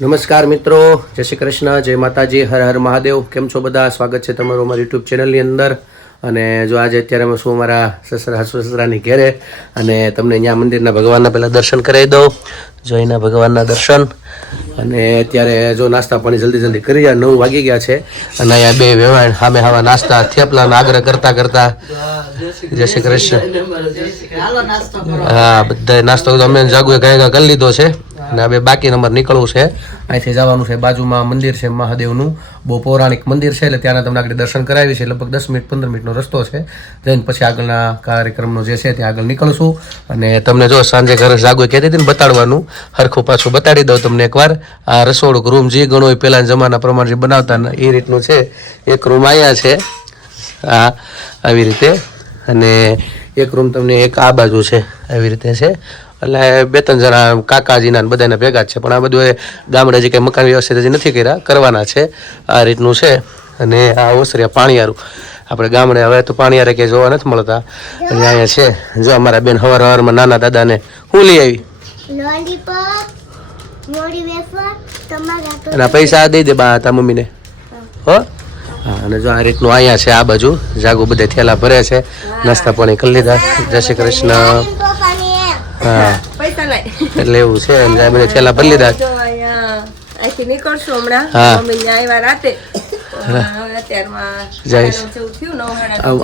નમસ્કાર મિત્રો, જય શ્રી કૃષ્ણ, જય માતાજી, હર હર મહાદેવ. કેમ છો બધા? સ્વાગત છે તમારું અમારી યુટ્યુબ ચેનલની અંદર. અને જો આજે અત્યારે હું છું મારા સસરાની ઘેરે અને તમને અહીંયા મંદિરના ભગવાનના પહેલાં દર્શન કરાવી દઉં. જો અહીંના ભગવાનના દર્શન. અને અત્યારે જો નાસ્તા પાણી જલ્દી કરી જાય, 9 વાગી ગયા છે. અને અહીંયા બે વેવાણ સામે હાવા નાસ્તા થેપલાનો આગ્રહ કરતા જય શ્રી કૃષ્ણ. હા, બધા નાસ્તો અમે જાગુએ કાંઈ કરી લીધો છે. અને હવે બાકી નંબર નીકળવું છે. અહીંથી જવાનું છે, બાજુમાં મંદિર છે મહાદેવનું, બહુ પૌરાણિક મંદિર છે. એટલે ત્યાંના તમને આગળ દર્શન કરાવી છે. લગભગ 10 મિનિટ 15 મિનિટનો રસ્તો છે. જઈને પછી આગળના કાર્યક્રમનો જે છે ત્યાં આગળ નીકળશું. અને તમને જો સાંજે ઘરે જાગો કહેતી હતી ને બતાડવાનું, હરખું પાછું બતાડી દઉં તમને એકવાર. આ રસોડું રૂમ જે ગણો હોય પહેલાંના જમાના પ્રમાણે જે બનાવતા ને એ રીતનું છે. એક રૂમ અહીંયા છે, આ આવી રીતે. અને એક રૂમ તમને એક આ બાજુ છે, આવી રીતે છે. એટલે 2-3 જણા કાકાજીના બધાને ભેગા જ છે. પણ આ બધું એ ગામડે જે કંઈ મકાન વ્યવસ્થિત હજી નથી કર્યા, કરવાના છે. આ રીતનું છે. અને આ ઓસરિયા પાણીયારું, આપણે ગામડે હવે તો પાણીયારે કે જોવા નથી મળતા. અને અહીંયા છે જો અમારા બેન સવારમાં નાના દાદાને હું લઈ આવી અને પૈસા દઈ દે બા તા મમ્મીને, હો. હા, અને જો આ રીતનું અહીંયા છે. આ બાજુ જાગુ બધા થેલા ભરે છે, નાસ્તા પાણી કરી લીધા. જય શ્રી કૃષ્ણ. હા, એટલે એવું છે. અને બધા થેલા ભરી લીધા.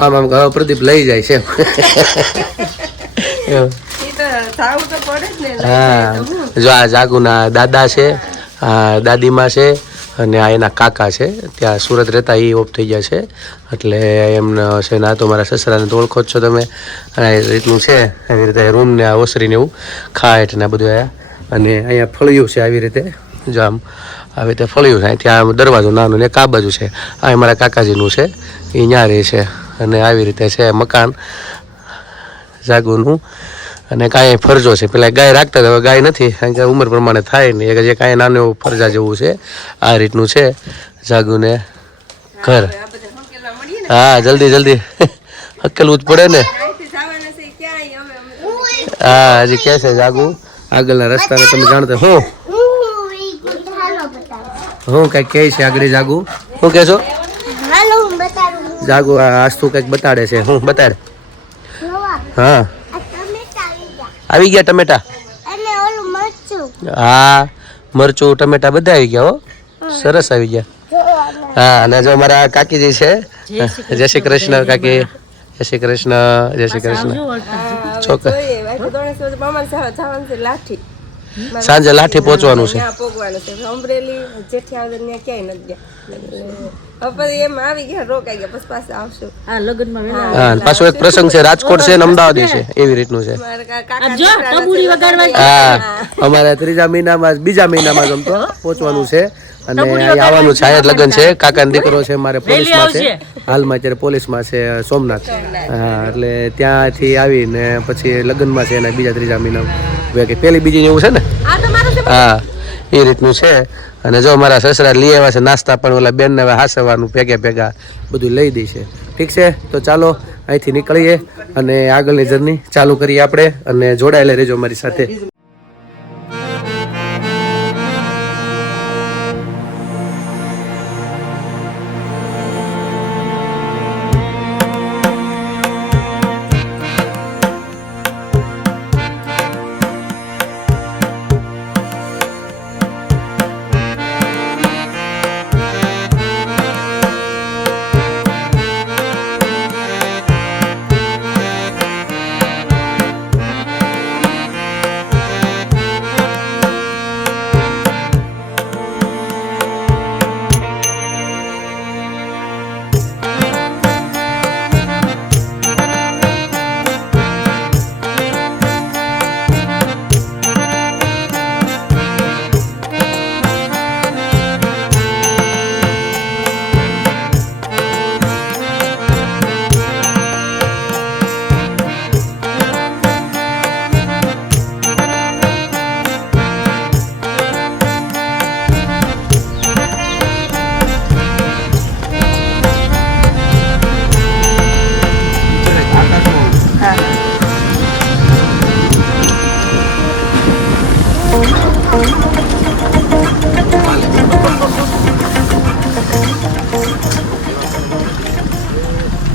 આમ પ્રદીપ લઈ જાય છે. હા, જો આ જાગુના દાદા છે, દાદીમાં છે, અને આ એના કાકા છે. ત્યાં સુરત રહેતા એ ઓફ થઈ ગયા છે. એટલે એમને છે ને આ તો મારા સસરાને તો ઓળખો જ છો તમે. અને એ રીતનું છે. એવી રીતે રૂમને આ ઓસરીને એવું ખાટ ને બધું આયા. અને અહીંયા ફળિયું છે આવી રીતે. જો આમ આવી રીતે ફળિયું છે. ત્યાં દરવાજો નાનો ને એક આ બાજુ છે. આ મારા કાકાજીનું છે, એ ન્યારે છે. અને આવી રીતે છે મકાન જાગુનું. અને કાંઈ ફરજો છે. પેલા ગાય રાખતા હતા, હવે ગાય નથી, કારણ કે ઉંમર પ્રમાણે થાય નહીં. એક જે કાંઈ નાનું એવું ફરજા જેવું છે. આ રીતનું છે જાગુને ઘર. હા, જલ્દી હકેલવું જ પડે ને. હા, હજી કે છે જાગુ આગળના રસ્તાને તમે જાણતા હું કઈક કહે છે આગળ જાગુ. શું કહે છો જાગુ? આજ તું કઈક બતાડે છે. હું બતાડ? હા, આવી ગયા ટમેટા. હા, મરચું ટમેટા બધા આવી ગયા. હો, સરસ આવી ગયા. હા, અને જો મારા કાકીજી છે. જય શ્રી કૃષ્ણ કાકી. જય શ્રી કૃષ્ણ. જય શ્રી કૃષ્ણ. છોકરા સાંજે લાઠી પહોંચવાનું છે. હા, પાછો એક પ્રસંગ છે, રાજકોટ છે ને અમદાવાદ છે, એવી રીતનું છે. હા, અમારે બીજા મહિનામાં જ તો પહોંચવાનું છે. અને અહીં આવવાનું છે. આયા લગ્ન છે, કાકાનો દીકરો છે, મારે પોલીસમાં છે, હાલમાં અત્યારે પોલીસમાં છે સોમનાથ. હા, એટલે ત્યાંથી આવીને પછી લગ્નમાં છે એના બીજા 3 મહિના પેલી બીજી એવું છે ને. હા, એ રીતનું છે. અને જો મારા સસરા લઈ આવ્યા છે નાસ્તા, પણ ઓલા બેનને હવે હાસવાનું ભેગા બધું લઈ દઈ છે. ઠીક છે, તો ચાલો અહીંથી નીકળીએ અને આગળની જર્ની ચાલુ કરીએ આપણે. અને જોડાયેલા રહેજો મારી સાથે.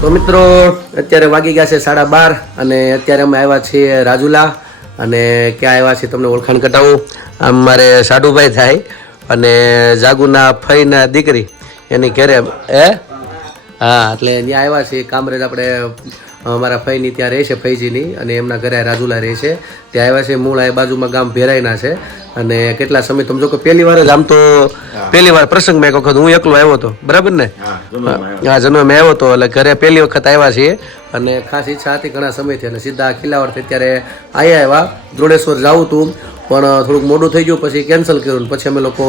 તો મિત્રો અત્યારે વાગી ગયા છે 12:30 અને અત્યારે અમે આવ્યા છીએ રાજુલા અને ક્યાં આવ્યા છીએ તમને ઓળખાણ કટાવું. આમ મારે સાડુભાઈ થાય અને જાગુના ફઈના દીકરી એની ઘરે હા એટલે ત્યાં આવ્યા છીએ. કામરેજ આપણે અમારા ફઈની ત્યાં રહે છે ફઈજીની અને એમના ઘરે રાજુલા રહે છે ત્યાં આવ્યા છે. મૂળ આ બાજુમાં ગામ ભેરાઈના છે અને કેટલા સમય તમે જો કે પહેલી વાર જ આમ તો પહેલી વાર પ્રસંગમાં એક વખત હું એકલો આવ્યો હતો બરાબર ને હા જન્મ આવ્યો હતો એટલે ઘરે પહેલી વખત આવ્યા છીએ અને ખાસ ઈચ્છા હતી ઘણા સમયથી અને સીધા ખીલાવડથી અત્યારે આવ્યા દ્રોણેશ્વર જવું હતું પણ થોડુંક મોડું થઈ ગયું પછી કેન્સલ કર્યું પછી અમે લોકો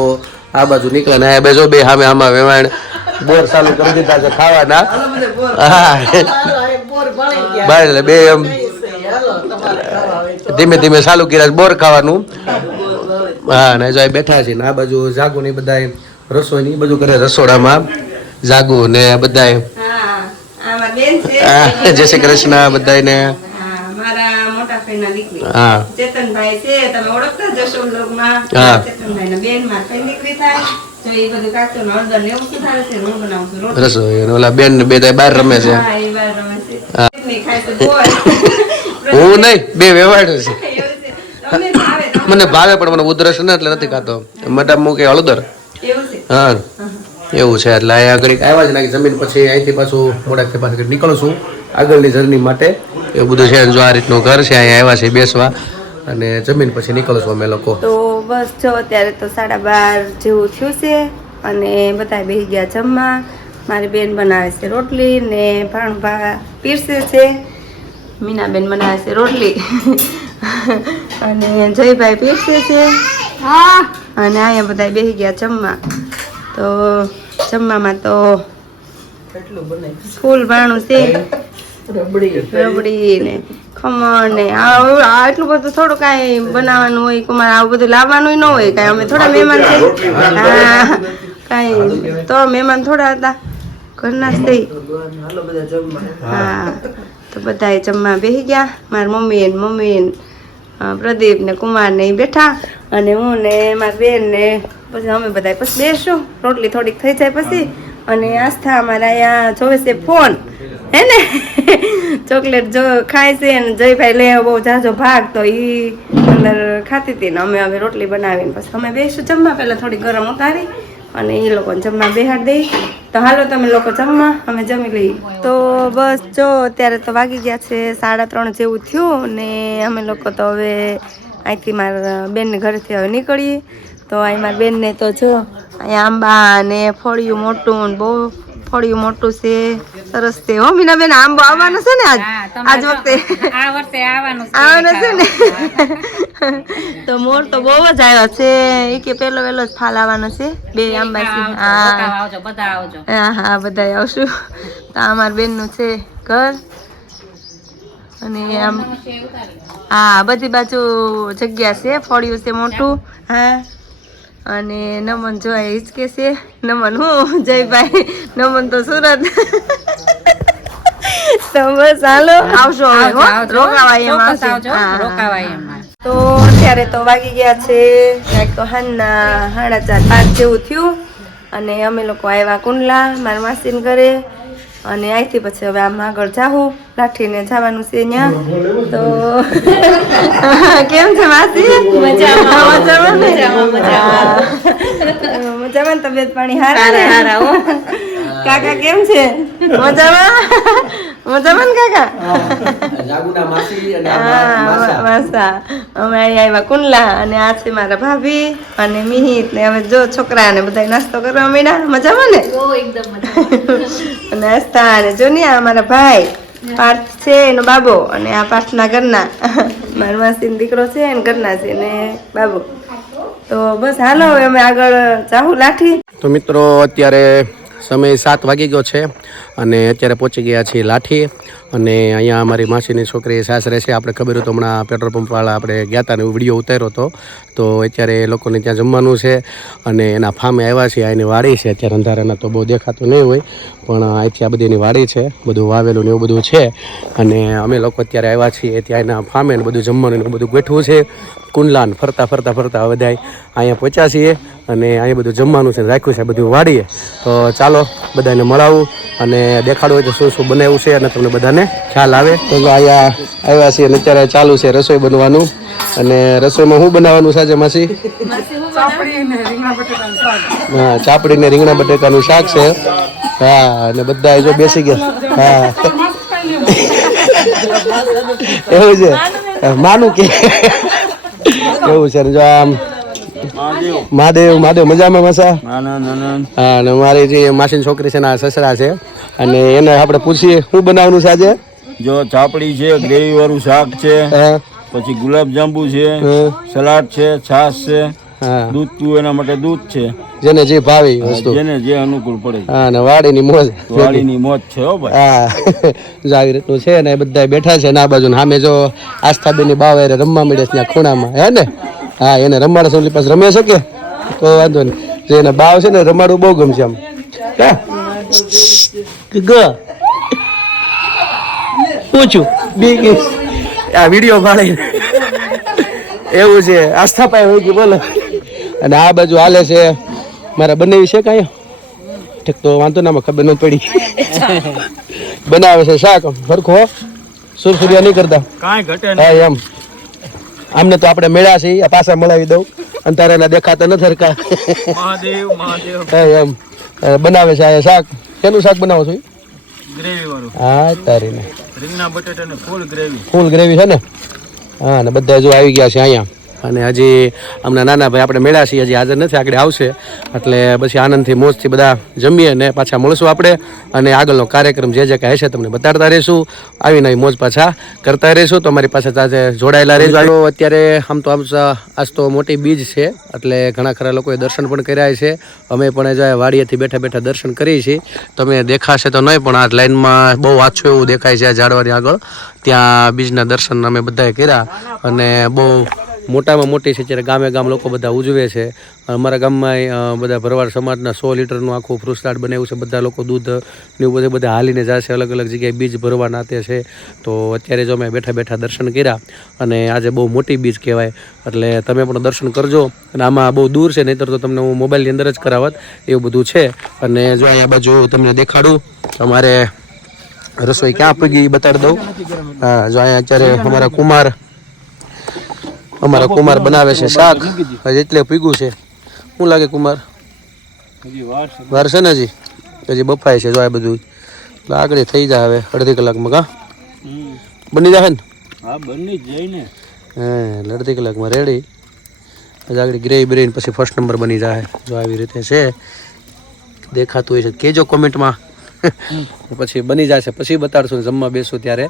આ બાજુ નીકળ્યા ને બે જો બે સામે આમાં વેવાણ બોર ચાલુ કરી દીધા છે ખાવાના હા એટલે બે એમ ધીમે ધીમે ચાલુ કર્યા બોર ખાવાનું હા ને જો બેઠા છે ને આ બાજુ જાગુ ને બધા રસોઈ ની બધું કરે રસોડામાં જાગુ ને બધા જય શ્રી કૃષ્ણ બધાને મારા મોટા ફઈના દીકરી હા ચેતનભાઈ છે તમે ઓળખતા જશો બ્લોગમાં ચેતનભાઈ ના બેન માં ફઈ દીકરી થાય તો એ બધું કાચો નો હળદર ને એવું સુધારે છે હું બનાવું છું રોટલી રસોઈ ઓલા બેન ને બે બહાર રમે છે હા એ બહાર રમે છે ચટણી ખાય તો બોલ હું નહીં બે વેવાડ છે એવું છે તમને ભાવે મને ભાવે પણ મને ઉધરસ ને એટલે નથી ખાતો મટા મૂકે હળદર એવું છે હા એવું છે એટલે અહીંયા આગળ આવ્યા છે ને જમીન પછી અહીંથી પાછું મોડાથી પાછું નીકળું છું આગળની જર્ની માટે એવું બધું છે. જો આ રીતનું ઘર છે અહીંયા આવ્યા છે બેસવા અને જમીન પછી નીકળું છું અમે લોકો. તો બસ જો અત્યારે તો 12:30 જેવું થયું છે અને બધા બેસી ગયા જમવા. મારી બેન બનાવે છે રોટલી ને ભાણભા પીરસે છે. મીનાબેન બનાવે છે રોટલી અને જયભાઈ પીરસે છે અને અહીંયા બધા બેસી ગયા જમવા. તો જમવામાં તો ફૂલ ભાણું છે રબડી ને ખમણ ને આ એટલું બધું થોડું કાંઈ બનાવવાનું હોય કુમાર આવું બધું લાવવાનું ન હોય કાંઈ અમે થોડા મહેમાન છે હા કાંઈ તો મહેમાન થોડા હતા ઘરના જ થઈ હા તો બધા જમવા બેસી ગયા. મારા મમ્મી પ્રદીપ ને કુમાર ને બેઠા અને હું ને મારી બેન ને પછી અમે બધા પછી બેસું રોટલી થોડીક થઈ જાય પછી અને આસ્થા અમારા અહીંયા જોવે છે ફોન હે ને ચોકલેટ જો ખાય છે ને જયભાઈ લે બહુ જાજો ભાગ તો એ અંદર ખાતી હતી ને અમે હવે રોટલી બનાવીને પછી અમે બેસું જમવા પહેલાં થોડી ગરમ ઉતારી અને એ લોકોને જમવા બેહાડ દઈ. તો હાલો તમે લોકો જમવા અમે જમી લઈએ. તો બસ જો અત્યારે તો વાગી ગયા છે 3:30 જેવું થયું ને અમે લોકો તો હવે અહીંથી મારા બેનને ઘરેથી હવે નીકળીએ. તો અહીં મારી બેનને તો જો અહીંયા આંબા ને ફળિયું મોટું ને બહુ ફળિયું મોટું છે સરસ છે હો મીનાબેન. આંબો આવવાનો છે ને આજ વખતે આવવાનું છે ને તો મોર તો બહુ જ આવ્યો છે એ કે પેલો વેલો જ ફાલ આવવાનો છે. બે આંબા છે હા હા બધા આવશું. તો અમારા બેનનું છે ઘર અને આમ હા બધી બાજુ જગ્યા છે ફળિયું છે મોટું હા અને નમન જોવા હિચકે છે. નમન હું જયભાઈ નમન તો સુરત તો બસ હાલો આવશો રોકાવાય એમ. તો અત્યારે તો વાગી ગયા છે કાંઈક તો હાનના 4:30 જેવું થયું અને અમે લોકો આવ્યા કુંડલા મારા માસીને ઘરે અને અહીંથી પછી હવે આમ આગળ જાઉં લાઠીને જવાનું છે ત્યાં. તો કેમ છે માસી મજામાં તબિયત પાણી હારા હો. કાકા કેમ છે મજામાં મજામાં ને કાકા માસા અમે અહીં આવ્યા કુંડલા અને આ છે મારા ભાભી અને મિહિત ને હવે જો છોકરા ને બધા નાસ્તો કરવા માંડ્યા મજામાં ને અને આસ્થા ને જો ને આ મારા ભાઈ પાર્થ છે એનો બાબો અને આ પાર્થના ઘરના મારા માસીનો દીકરો છે એને ઘરના છે ને બાબો. તો બસ હાલો હવે અમે આગળ જાહું લાઠી. તો મિત્રો અત્યારે સમય 7 વાગી ગયો છે અને અત્યારે પહોંચી ગયા છીએ લાઠી અને અહીંયા અમારી માસીની છોકરી સાસરે છે. આપણે ખબર હતું હમણાં પેટ્રોલ પંપવાળા આપણે ગયા હતા ને એવો વિડીયો ઉતાર્યો હતો. તો અત્યારે એ લોકોને ત્યાં જમવાનું છે અને એના ફામે આવ્યા છે. એની વાડી છે અત્યારે અંધારાના તો બહુ દેખાતું નહીં હોય પણ અહીંથી આ બધી એની વાડી છે બધું વાવેલું ને એવું બધું છે અને અમે લોકો અત્યારે આવ્યા છીએ ત્યાં એના ફામે ને બધું જમવાનું ને બધું ગોઠવું છે. કુંડલાન ફરતા બધા અહીંયા પહોંચ્યા છીએ અને અહીંયા બધું જમવાનું છે રાખ્યું છે બધું વાડીએ. તો ચાલો બધાને મળાવું અને દેખાડવું હોય તો શું શું બનાવ્યું છે અને તમને બધાને ખ્યાલ આવે તો અહીંયા આવ્યા છીએ અને અત્યારે ચાલુ છે રસોઈ બનવાનું અને રસોઈમાં શું બનાવવાનું છે આજે માસી હા ચાપડી ને રીંગણા બટેકાનું શાક છે હા અને બધા જો બેસી ગયા હા એવું છે માનું કે એવું છે જો આમ મહાદેવ મજામાં મસા હા અને મારી જે માસીની છોકરી છે ને આ સસરા છે અને એને આપણે પૂછીએ શું બનાવવાનું છે આજે જો ચાપડી છે ગ્રેવી વાળું શાક છે પછી ગુલાબ જાંબુ છે સલાડ છે છાશ છે હા દૂધ પીવું એના માટે દૂધ છે જેને જે ભાવી વસ્તુ જેને જે અનુકૂળ પડે હા અને વાડીની મોજ વાડીની મોજ છે હો ભાઈ હા જો આવી રીતનું છે ને બધા બેઠા છે ને આ બાજુ સામે જો આસ્થાબેનની બાવ એ રમવા મળે છે ત્યાં ખૂણામાં હે ને હા એને રમાડે છે ઓલી પાસે રમે છે કે તો વાંધો નહીં જે એને બાવ છે ને રમાડવું બહુ ગમશે આમ પૂછું આ વિડીયો પાડે એવું છે આસ્થા પાય હોય કે બોલો અને આ બાજુ હાલે છે મારા બનાવી છે કાંઈ ઠીક તો વાંધો ના ખબર ન પડી બનાવે છે શાક સરખો સુરસુરિયા નહીં કરતા કાંઈ ઘટે હા એમ આમને તો આપણે મેળ્યા છીએ આ પાછા મળાવી દઉં અંતારે એના દેખાતા નથી સરખા મહાદેવ હા એમ બનાવે છે આ શાક શેનું શાક બનાવો છો ગ્રેવી વાળું હા તારીને રીંગણા બટેટા ને ફૂલ ગ્રેવી છે ને હા ને બધા જો આવી ગયા છે અહીંયા અને હજી અમને નાના ભાઈ આપણે મેળ્યા છીએ હજી હાજર નથી આગળ આવશે એટલે પછી આનંદથી મોજથી બધા જમીએ ને પાછા મળશું આપણે અને આગળનો કાર્યક્રમ જે જે કાંઈ હશે તમને બતાડતા રહીશું આવી નવી મોજ પાછા કરતા રહીશું તો અમારી પાસે સાથે જોડાયેલા રહેજો અત્યારે આમ તો આજ તો મોટી બીજ છે એટલે ઘણા ખરા લોકોએ દર્શન પણ કર્યા છે અમે પણ જો વાડીએથી બેઠા બેઠા દર્શન કરીએ છીએ તમે દેખાશે તો નહીં પણ આ લાઈનમાં બહુ આછું એવું દેખાય છે આ ઝાડવાની આગળ ત્યાં બીજના દર્શન અમે બધાએ કર્યા અને બહુ મોટામાં મોટી છે ત્યારે ગામે ગામ લોકો બધા ઉજવે છે અમારા ગામમાં બધા ભરવાડ સમાજના 100 લીટરનું આખું ફ્રૂટ સલાડ બનાવ્યું છે બધા લોકો દૂધ ને એવું બધે બધા હાલીને જશે અલગ અલગ જગ્યાએ બીજ ભરવા નાતે છે તો અત્યારે જો અમે બેઠા બેઠા દર્શન કર્યા અને આજે બહુ મોટી બીજ કહેવાય એટલે તમે પણ દર્શન કરજો અને આમાં બહુ દૂર છે નહીંતર તો તમને હું મોબાઈલની અંદર જ કરાવત એવું બધું છે અને જો અહીંયા બાજુ તમને દેખાડું અમારે રસોઈ ક્યાં પગી બતાડી દઉં હા જો અહીંયા અત્યારે અમારા કુમાર બનાવે છે શાક હજી એટલે પીગું છે શું લાગે કુમાર વાર છે ને હજી બફાય છે જો આ બધું આગળ થઈ જાય હવે અડધી કલાકમાં કા બની જાય ને હા બની જાય ને હા અડધી કલાકમાં રેડી પછી આગળ ગ્રેવી બ્રેન પછી ફર્સ્ટ નંબર બની જાય જો આવી રીતે છે દેખાતું હોય છે કહેજો કોમેન્ટમાં પછી બની જશે પછી બતાડશું જમવા બેસું ત્યારે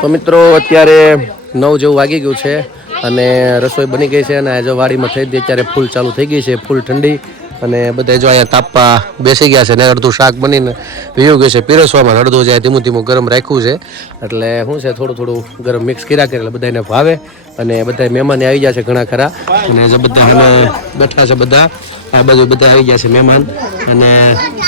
તો મિત્રો અત્યારે 9 જેવું વાગી ગયું છે અને રસોઈ બની ગઈ છે અને જો વાડીમાં થઈ ગઈ અત્યારે ફૂલ ચાલુ થઈ ગઈ છે ફૂલ ઠંડી અને બધા જો અહીંયા તાપવા બેસી ગયા છે ને અડધું શાક બનીને પીવું ગયું છે પીરસવામાં અડધું જાય ધીમું ધીમું ગરમ રાખ્યું છે એટલે શું છે થોડું થોડું ગરમ મિક્સ કર્યા કરે એટલે બધાને ભાવે અને બધા મહેમાન આવી ગયા છે ઘણા ખરા અને જે બધા અમે બેઠા છે બધા આ બાજુ બધા આવી ગયા છે મહેમાન અને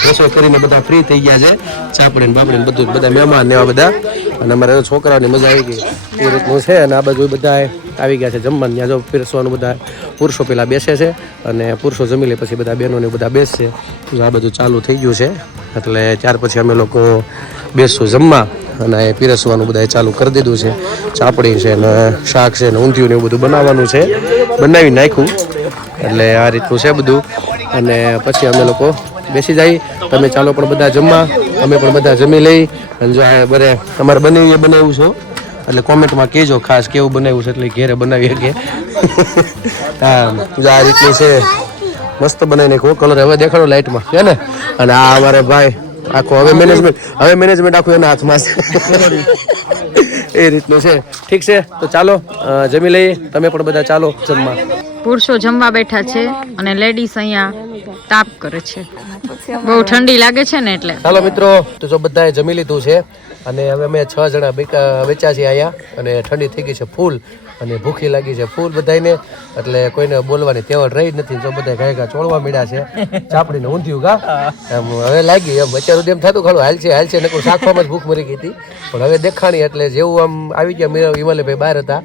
રસોઈ કરીને બધા ફ્રી થઈ ગયા છે ચાપડીને બાપડીને બધું બધા મહેમાન ને એવા બધા અને અમારે છોકરાઓની મજા આવી ગઈ એ રીતનું છે. અને આ બાજુ બધા આવી ગયા છે જમવાનું. ત્યાં જો પીરસવાનું બધા પુરુષો પેલા બેસે છે અને પુરુષો જમી લે પછી બધા બહેનોને બધા બેસશે. આ બધું ચાલુ થઈ ગયું છે એટલે ત્યાર પછી અમે લોકો બેસશું જમવા અને પીરસવાનું બધા ચાલુ કરી દીધું છે. ચાપડી છે ને શાક છે ને ઊંધિયું ને એવું બધું બનાવવાનું છે, બનાવી નાખ્યું. એટલે આ રીતનું છે બધું. અને પછી અમે લોકો બેસી જઈએ. તમે ચાલો પણ બધા જમવા, અમે પણ બધા જમી લઈ. અને જો આ બધે તમારે બનાવ્યું છો એટલે કોમેન્ટમાં કહેજો ખાસ કેવું બનાવ્યું છે એટલે ઘેરે બનાવી શકે. હા આ રીતનું છે, મસ્ત બનાવી નાખ્યો કલર. હવે દેખાડો લાઇટમાં છે ને. અને આ અમારે ભાઈ આખો હવે મેનેજમેન્ટ આખું એના હાથમાં છે. એ રીતનું છે. ઠીક છે તો ચાલો જમી લઈએ. તમે પણ બધા ચાલો જમવા. પુરુષો જમવા બેઠા છે અને લેડીઝ અહીંયા તાપ કરે છે. બહુ ઠંડી લાગે છે ને એટલે. ચાલો મિત્રો, તો જો બધાએ જમી લીધું છે અને હવે અમે 6 જણા બેચ્યા છીએ અહીંયા. અને ઠંડી થઈ ગઈ છે ફૂલ અને ભૂખી લાગી છે ફૂલ બધાને. એટલે કોઈને બોલવાની તેવડ રહી જ નથી. જો બધા ગાયકા ચોળવા મળ્યા છે. ચાપડીને ઊંધિયું ગા એમ હવે લાગી એમ. અત્યાર સુધી એમ થતું ખરું હાલ છે નકર શાકવામાં જ ભૂખ મરી ગઈ હતી. પણ હવે દેખાણી એટલે જેવું આમ આવી ગયા. વિમલભાઈ બહાર હતા,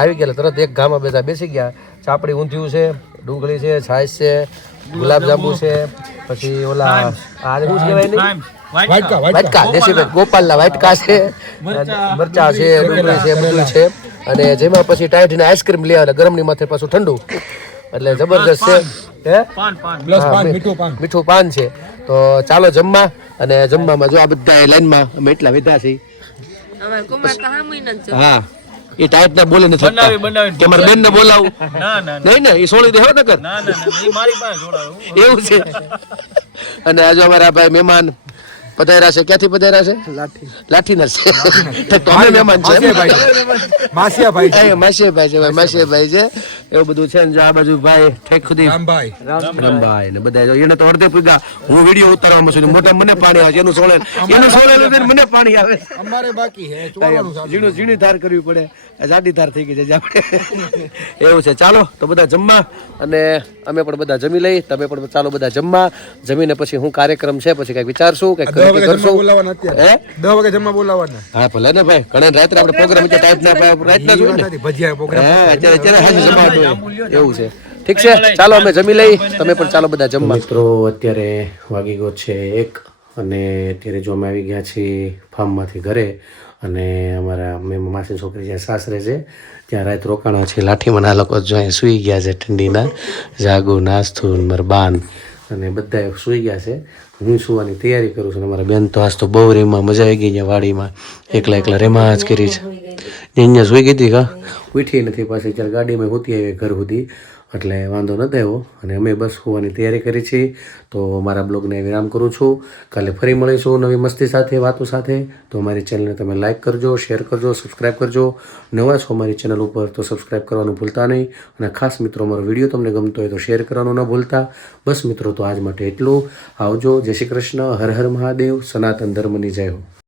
આવી ગયા તરત એક ગામમાં બધા બેસી ગયા. ચાપડી ઊંધિયું છે, ડુંગળી છે, છાશ છે, ગુલાબજાંબુ છે, પછી ઓલા આ શું કહેવાય નહીં વાટકા દેશી ગોપાલના વાટકા છે, મરચા છે, ડુંગળી છે, બધું છે. અને જેમાં પછી ટાઈટ ને આઈસ્ક્રીમ લેવાના ગરમની માથે પાછું ઠંડુ. એટલે જબરદસ્ત છે. મીઠું પાન છે. તો ચાલો જમવા. અને જમવામાં જો આ બધા લાઈનમાં અમે એટલા વિધા છીએ. હા એ ટાઈટ ના બોલે નથી કે મારા બેન ને બોલાવું નહીં ને એ છોડી દે હો નકર એવું છે. અને આજે અમારા ભાઈ મહેમાન પધાર્યા છે. ક્યાંથી પધાર્યા છે? લાઠીના છે. તો અમે મહેમાન છે માસિયાભાઈ છે. માસિયાભાઈ છે એવું બધું છે. ને આ બાજુ ભાઈ ઠેક સુધી રામભાઈ ને બધા એને તો અડધે પૂગા. હું વિડીયો ઉતારવામાં છું મોટા મને પાણી આવે છે. એનું સોળે મને પાણી આવે. અમારે બાકી છે ઝીણી ધાર કરવી પડે. જાડી ધાર થઈ ગઈ છે એવું છે. ચાલો તો બધા જમવા. અને અમે પણ બધા જમી લઈ. તમે પણ ચાલો બધા જમવા. જમીને પછી હું કાર્યક્રમ છે પછી કઈક વિચારશું કઈક કરશું. 10 વાગે જમવા બોલાવવાના. હા ભલે ને ભાઈ. ઘણા રાત્રે આપણે પ્રોગ્રામ રાતના એવું છે. ઠીક છે ચાલો અમે જમી લઈ. તમે પણ ચાલો બધા જમવા. મિત્રો અત્યારે વાગી ગયો છે 1 અને અત્યારે જો અમે આવી ગયા છીએ ફાર્મમાંથી ઘરે. અને અમારા માસી છોકરી જ્યાં સાસરે છે ત્યાં રાત રોકાણા છે. લાઠીમાં આ લોકો જો અહીં સૂઈ ગયા છે ઠંડીના. જાગુ નાસ્તું મરબાન અને બધા સૂઈ ગયા છે. હું સુવાની તૈયારી કરું છું. અમારા બેન તો આજ તો બહુ રેમાં મજા આવી ગઈ. ત્યાં વાડીમાં એકલા રેમાં જ કરી છે. અહીંયા સૂઈ ગઈ હતી કા ઉઠી નથી પાછી. ત્યારે ગાડીમાં હોતી આવી ઘર સુધી એટલે વાંધો નથી આવ્યો. અને અમે બસ હોવાની તૈયારી કરી છીએ. તો મારા બ્લોગને વિરામ કરું છું. કાલે ફરી મળીશું નવી મસ્તી સાથે, વાતો સાથે. તો અમારી ચેનલને તમે લાઇક કરજો, શેર કરજો, સબસ્ક્રાઈબ કરજો. નવા છો અમારી ચેનલ ઉપર તો સબસ્ક્રાઈબ કરવાનું ભૂલતા નહીં. અને ખાસ મિત્રો અમારો વિડીયો તમને ગમતો હોય તો શેર કરવાનું ન ભૂલતા. બસ મિત્રો તો આજ માટે એટલું. આવજો. જય શ્રી કૃષ્ણ. હર હર મહાદેવ. સનાતન ધર્મની જય હો.